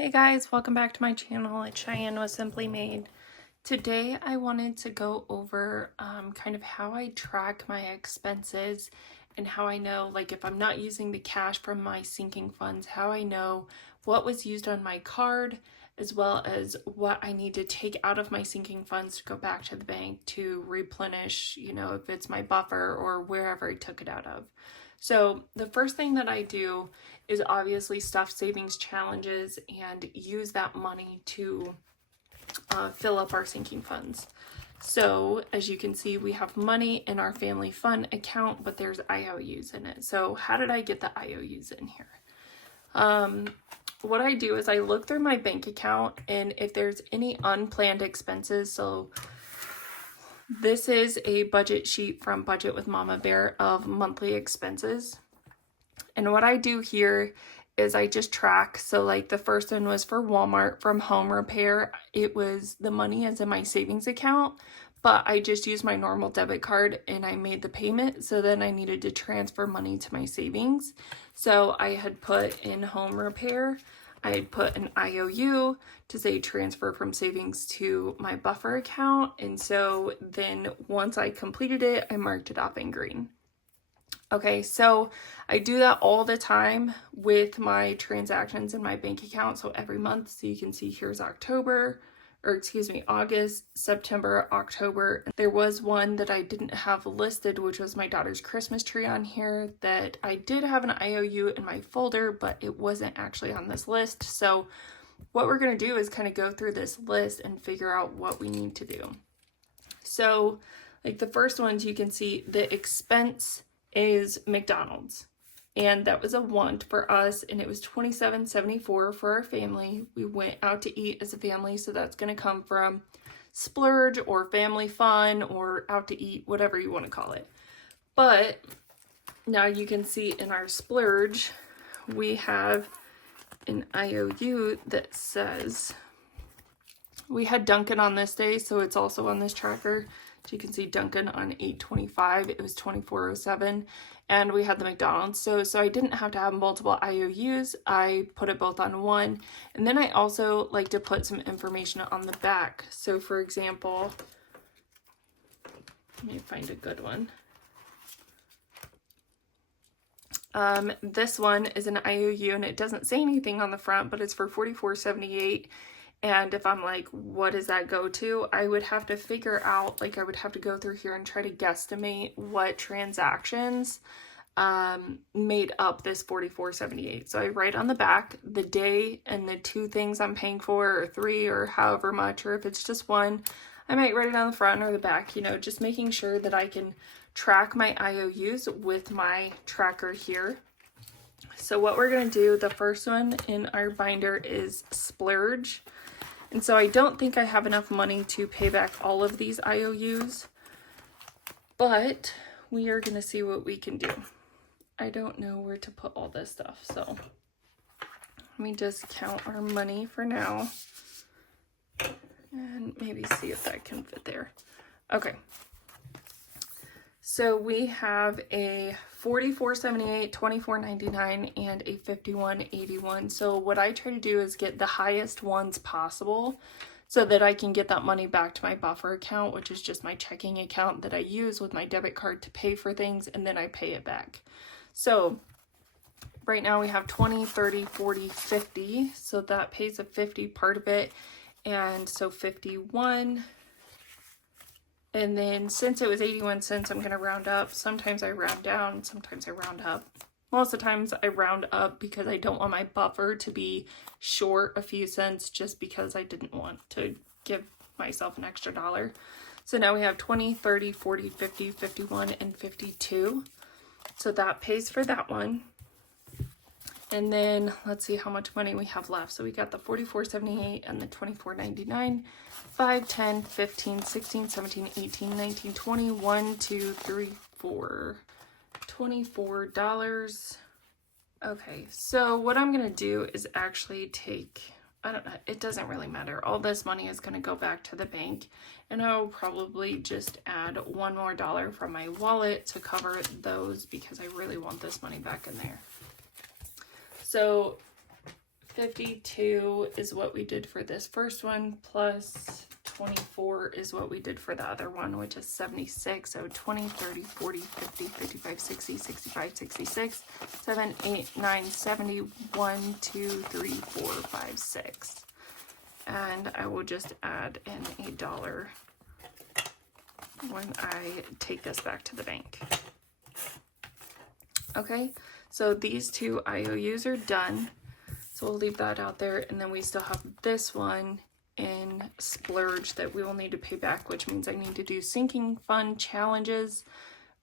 Hey guys, welcome back to my channel. It's Cheyenne with Simply Made. Today I wanted to go over kind of how I track my expenses and how I know, like, if I'm not using the cash from my sinking funds, how I know what was used on my card, as well as what I need to take out of my sinking funds to go back to the bank to replenish, if it's my buffer or wherever I took it out of. So the first thing that I do is obviously stuff savings challenges and use that money to fill up our sinking funds. So as you can see, we have money in our family fund account, but there's IOUs in it. So how did I get the IOUs in here? What I do is I look through my bank account, and if there's any unplanned expenses, so this is a budget sheet from Budget with Mama Bear of monthly expenses. And what I do here is I just track. So like the first one was for Walmart from home repair. It was the money is in my savings account, but I just used my normal debit card and I made the payment. So then I needed to transfer money to my savings. So I had put in home repair, I had put an IOU to say transfer from savings to my buffer account. And so then once I completed it, I marked it off in green. Okay, so I do that all the time with my transactions in my bank account. So every month, so you can see here's August, September, October. There was one that I didn't have listed, which was my daughter's Christmas tree on here, that I did have an IOU in my folder, but it wasn't actually on this list. So what we're going to do is kind of go through this list and figure out what we need to do. So like the first ones, you can see the expense is McDonald's, and that was a want for us, and it was $27.74 for our family. We went out to eat as a family, so that's going to come from splurge or family fun or out to eat, whatever you want to call it. But now you can see in our splurge we have an IOU that says we had Dunkin' on this day, so it's also on this tracker. So you can see Dunkin' on 8/25, it was 24/07, and we had the McDonald's. So I didn't have to have multiple IOUs. I put it both on one. And then I also like to put some information on the back. So for example, let me find a good one. This one is an IOU, and it doesn't say anything on the front, but it's for $44.78. And if I'm like, what does that go to? I would have to figure out, like I would have to go through here and try to guesstimate what transactions made up this $44.78. So I write on the back the day and the two things I'm paying for, or three, or however much, or if it's just one, I might write it on the front or the back, just making sure that I can track my IOUs with my tracker here. So what we're going to do, the first one in our binder is splurge. And so I don't think I have enough money to pay back all of these IOUs, but we are going to see what we can do. I don't know where to put all this stuff, so let me just count our money for now and maybe see if that can fit there. Okay. So we have a $44.78, $24.99, and a $51.81. So what I try to do is get the highest ones possible so that I can get that money back to my buffer account, which is just my checking account that I use with my debit card to pay for things, and then I pay it back. So right now we have 20, 30, 40, 50. So that pays a 50 part of it. And so 51. And then since it was 81 cents, I'm going to round up. Sometimes I round down, sometimes I round up. Most of the times I round up because I don't want my buffer to be short a few cents, just because I didn't want to give myself an extra dollar. So now we have 20, 30, 40, 50, 51, and 52. So that pays for that one. And then let's see how much money we have left. So we got the $44.78 and the $24.99, 5, 10, 15, 16, 17, 18, 19, 20, 1, 2, 3, 4, $24. Okay, so what I'm gonna do is actually take, I don't know, it doesn't really matter. All this money is gonna go back to the bank, and I'll probably just add one more dollar from my wallet to cover those because I really want this money back in there. So 52 is what we did for this first one, plus 24 is what we did for the other one, which is 76. So 20, 30, 40, 50, 55, 60, 65, 66, 7, 8, 9, 70, 1, 2, 3, 4, 5, 6. And I will just add in $1 when I take this back to the bank. Okay, so these two IOUs are done. So we'll leave that out there. And then we still have this one in splurge that we will need to pay back, which means I need to do sinking fund challenges,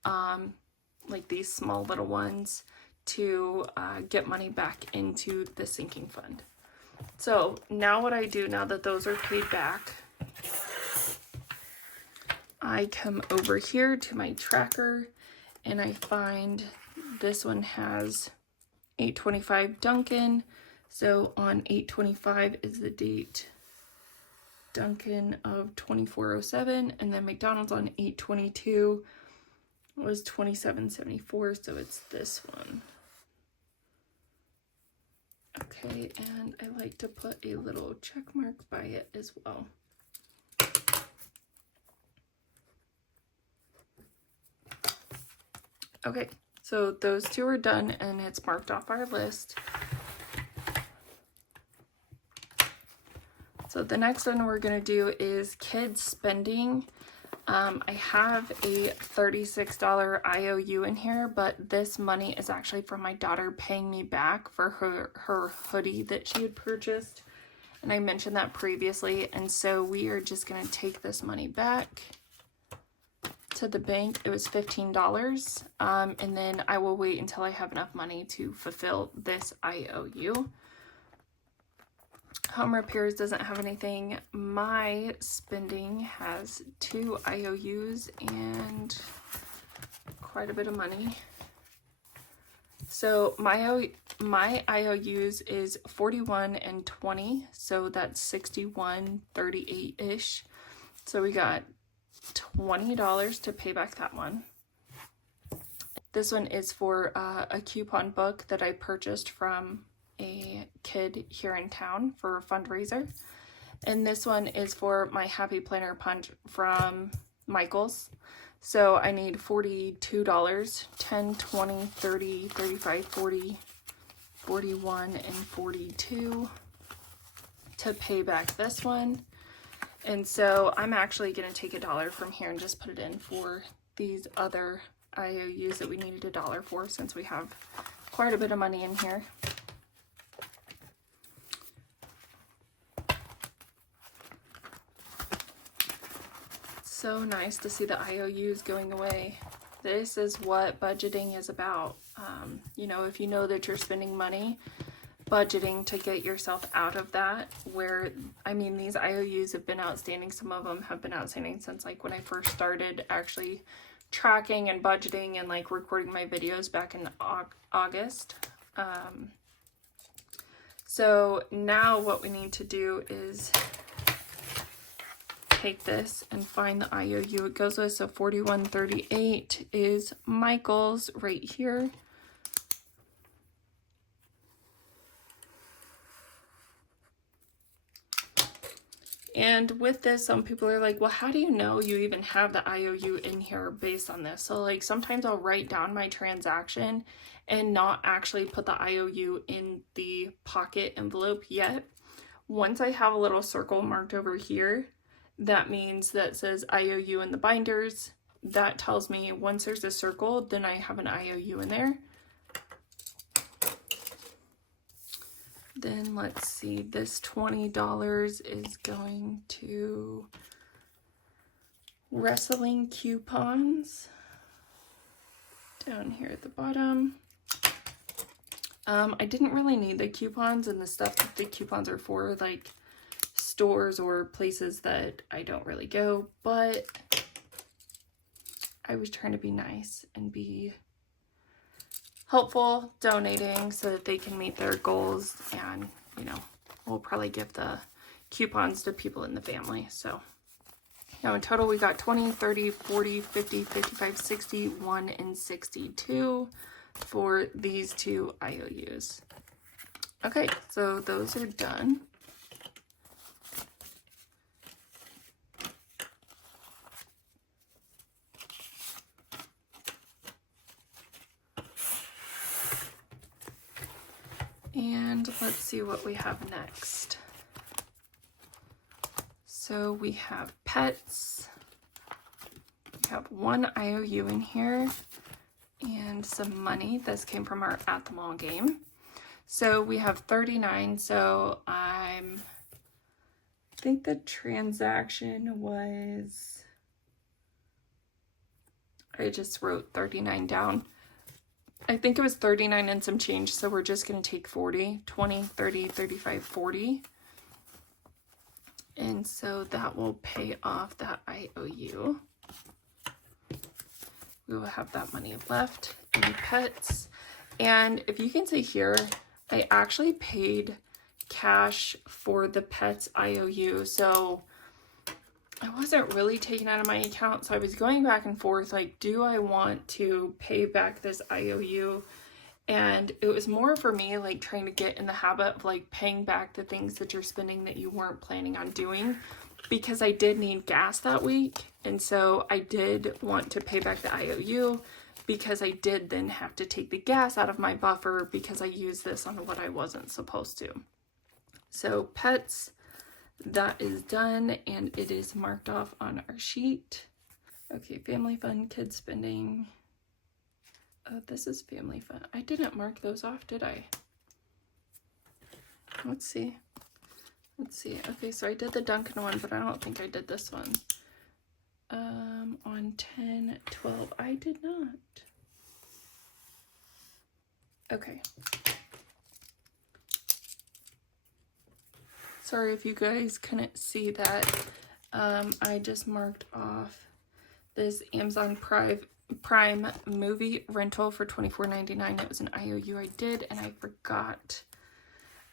like these small little ones, to get money back into the sinking fund. So now what I do, now that those are paid back, I come over here to my tracker and I find this one has 8/25 Dunkin'. So on 8/25 is the date Dunkin' of 2407, and then McDonald's on 8/22 was 2774, so it's this one. Okay, and I like to put a little check mark by it as well. Okay, so those two are done and it's marked off our list. So the next one we're going to do is kids spending. I have a $36 IOU in here, but this money is actually from my daughter paying me back for her hoodie that she had purchased. And I mentioned that previously. And so we are just going to take this money back to the bank. It was $15. And then I will wait until I have enough money to fulfill this IOU. Home repairs doesn't have anything. My spending has 2 IOUs and quite a bit of money. So my IOUs is 41 and 20, so that's 61, 38-ish. So we got $20 to pay back that one. This one is for a coupon book that I purchased from a kid here in town for a fundraiser. And this one is for my Happy Planner Punch from Michael's. So I need $42, 10, 20, 30, 35, 40, 41, and 42 to pay back this one. And so I'm actually going to take $1 from here and just put it in for these other IOUs that we needed $1 for, since we have quite a bit of money in here. So nice to see the IOUs going away. This is what budgeting is about. You know, if you know that you're spending money, budgeting to get yourself out of that, where, I mean, these IOUs have been outstanding. Some of them have been outstanding since like when I first started actually tracking and budgeting and like recording my videos back in August. So now what we need to do is take this and find the IOU it goes with. So 4138 is Michael's right here. And with this, some people are like, well, how do you know you even have the IOU in here based on this? So like sometimes I'll write down my transaction and not actually put the IOU in the pocket envelope yet. Once I have a little circle marked over here, that means that says IOU in the binders. That tells me once there's a circle, then I have an IOU in there. Then let's see, this $20 is going to wrestling coupons down here at the bottom. I didn't really need the coupons, and the stuff that the coupons are for, like stores or places that I don't really go, but I was trying to be nice and be helpful, donating so that they can meet their goals, and you know, we'll probably give the coupons to people in the family. So now in total we got 20, 30, 40, 50, 55, 60, 1, and 62 for these two IOUs. Okay, so those are done. And let's see what we have next. So we have pets. We have one IOU in here and some money. This came from our at the mall game. So we have 39. So I think the transaction was, I just wrote 39 down. I think it was 39 and some change, so we're just going to take 40, 20, 30, 35, 40. And so that will pay off that IOU. We will have that money left in pets. And if you can see here, I actually paid cash for the pets IOU. So I wasn't really taking out of my account, so I was going back and forth, like, do I want to pay back this IOU? And it was more for me, like, trying to get in the habit of, like, paying back the things that you're spending that you weren't planning on doing, because I did need gas that week, and so I did want to pay back the IOU, because I did then have to take the gas out of my buffer because I used this on what I wasn't supposed to. So pets, that is done, and it is marked off on our sheet. Okay, family fun, kids spending. Oh, this is family fun. I didn't mark those off, did I? Let's see. Let's see. Okay, so I did the Duncan one, but I don't think I did this one. On 10, 12, I did not. Okay. Sorry if you guys couldn't see that. I just marked off this Amazon Prime movie rental for $24.99. It was an IOU I did, and I forgot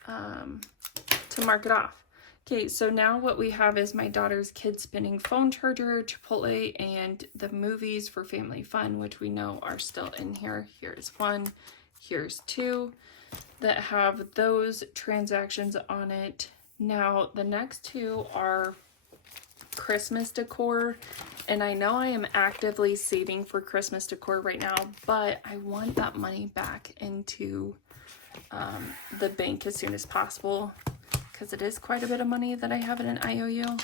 to mark it off. Okay, so now what we have is my daughter's kid spending phone charger, Chipotle, and the movies for family fun, which we know are still in here. Here's one, here's two that have those transactions on it. Now, the next two are Christmas decor, and I know I am actively saving for Christmas decor right now, but I want that money back into the bank as soon as possible, because it is quite a bit of money that I have in an IOU.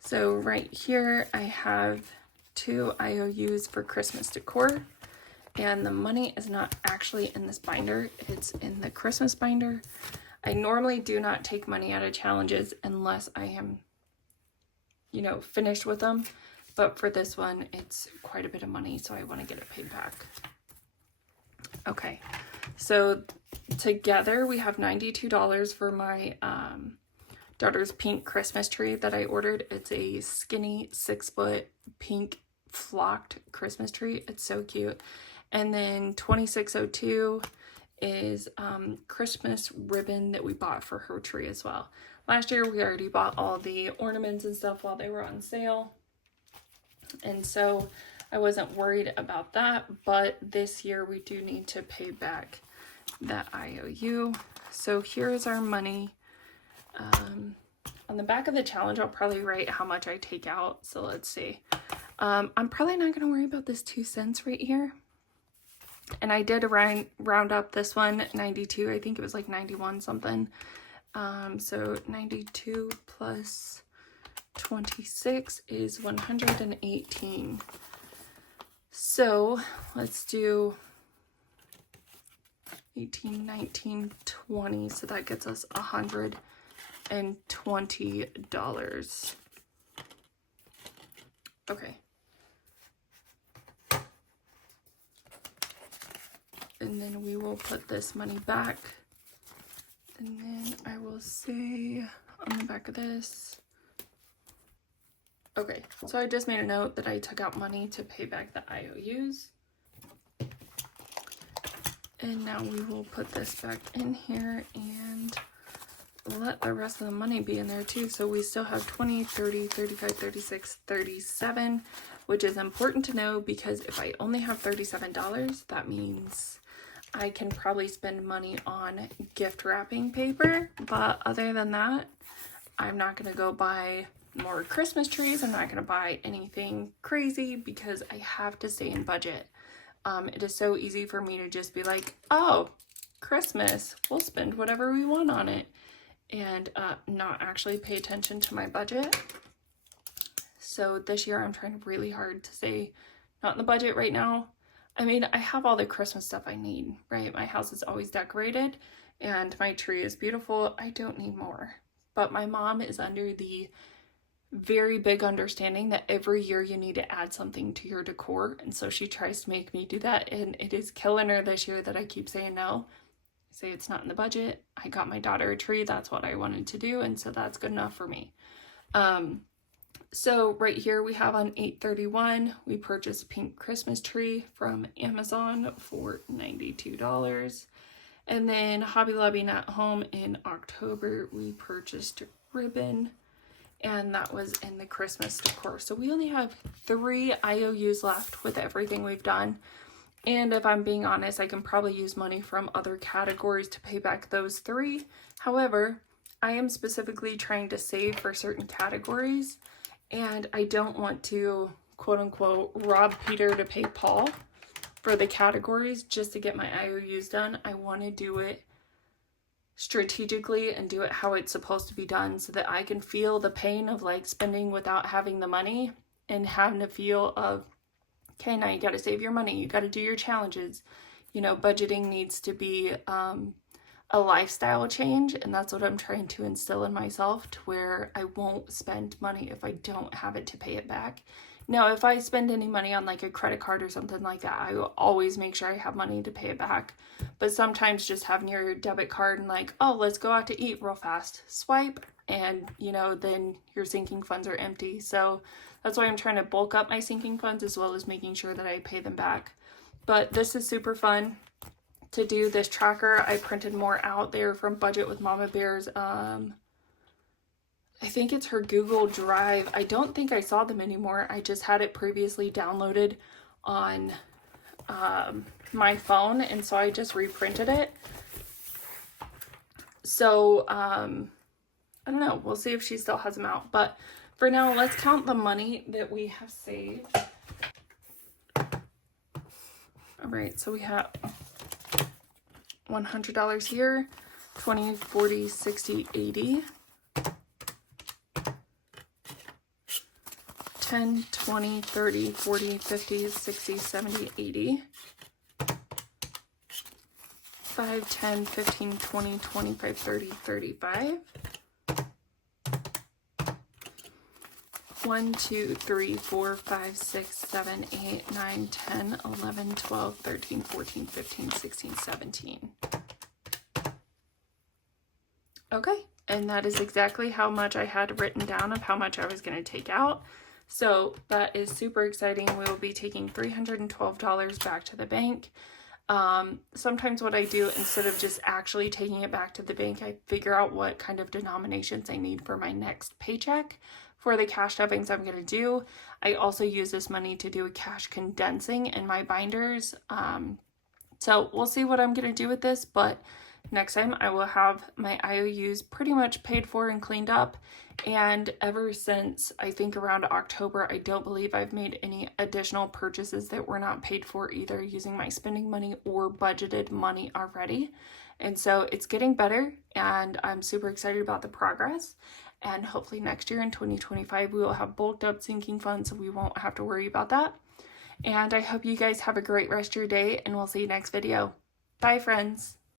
So right here, I have 2 IOUs for Christmas decor, and the money is not actually in this binder, it's in the Christmas binder. I normally do not take money out of challenges unless I am, you know, finished with them. But for this one, it's quite a bit of money, so I want to get it paid back. Okay, so together we have $92 for my daughter's pink Christmas tree that I ordered. It's a skinny 6-foot pink flocked Christmas tree. It's so cute. And then $26.02 is Christmas ribbon that we bought for her tree as well. Last year we already bought all the ornaments and stuff while they were on sale, and so I wasn't worried about that, but this year we do need to pay back that IOU. So here's our money. On the back of the challenge I'll probably write how much I take out, so let's see. I'm probably not going to worry about this 2 cents right here. And I did round up this one, 92. I think it was like 91 something. So 92 plus 26 is 118. So let's do 18, 19, 20. So that gets us $120. Okay. And then we will put this money back. And then I will say on the back of this. Okay, so I just made a note that I took out money to pay back the IOUs. And now we will put this back in here and let the rest of the money be in there too. So we still have 20, 30, 35, 36, 37, which is important to know because if I only have $37, that means I can probably spend money on gift wrapping paper, but other than that, I'm not going to go buy more Christmas trees. I'm not going to buy anything crazy because I have to stay in budget. It is so easy for me to just be like, oh, Christmas, we'll spend whatever we want on it, and not actually pay attention to my budget. So this year I'm trying really hard to stay not in the budget right now. I mean, I have all the Christmas stuff I need, right? My house is always decorated and my tree is beautiful. I don't need more. But my mom is under the very big understanding that every year you need to add something to your decor. And so she tries to make me do that. And it is killing her this year that I keep saying no. I say it's not in the budget. I got my daughter a tree. That's what I wanted to do. And so that's good enough for me. So right here we have on 8/31, we purchased a pink Christmas tree from Amazon for $92. And then Hobby Lobby at home in October, we purchased ribbon, and that was in the Christmas decor. So we only have 3 IOUs left with everything we've done. And if I'm being honest, I can probably use money from other categories to pay back those 3. However, I am specifically trying to save for certain categories, and I don't want to, quote unquote, rob Peter to pay Paul for the categories just to get my IOUs done. I want to do it strategically and do it how it's supposed to be done so that I can feel the pain of like spending without having the money and having to feel of, okay, now you got to save your money. You got to do your challenges. You know, budgeting needs to be a lifestyle change, and that's what I'm trying to instill in myself, to where I won't spend money if I don't have it to pay it back. Now, if I spend any money on like a credit card or something like that, I will always make sure I have money to pay it back. But sometimes just having your debit card and like, oh, let's go out to eat real fast, swipe, and you know, then your sinking funds are empty. So that's why I'm trying to bulk up my sinking funds as well as making sure that I pay them back. But this is super fun to do this tracker. I printed more out there from Budget with Mama Bear's. I think it's her Google Drive. I don't think I saw them anymore. I just had it previously downloaded on my phone, and so I just reprinted it. So I don't know. We'll see if she still has them out. But for now, let's count the money that we have saved. All right, so we have $100 here, 20, 40, 60, 80, 10, 20, 30, 40, 50, 60, 70, 80, 5, 10, 15, 20, 25, 30, 35, 1, 2, 3, 4, 5, 6, 7, 8, 9, 10, 11, 12, 13, 14, 15, 16, 17. Okay, and that is exactly how much I had written down of how much I was going to take out. So that is super exciting. We will be taking $312 back to the bank. Sometimes what I do, instead of just actually taking it back to the bank, I figure out what kind of denominations I need for my next paycheck for the cash stuffings I'm going to do. I also use this money to do a cash condensing in my binders. So we'll see what I'm going to do with this, but next time I will have my IOUs pretty much paid for and cleaned up. And ever since I think around October, I don't believe I've made any additional purchases that were not paid for, either using my spending money or budgeted money already. And so it's getting better, and I'm super excited about the progress. And hopefully next year in 2025, we will have bulked up sinking funds, so we won't have to worry about that. And I hope you guys have a great rest of your day, and we'll see you next video. Bye, friends.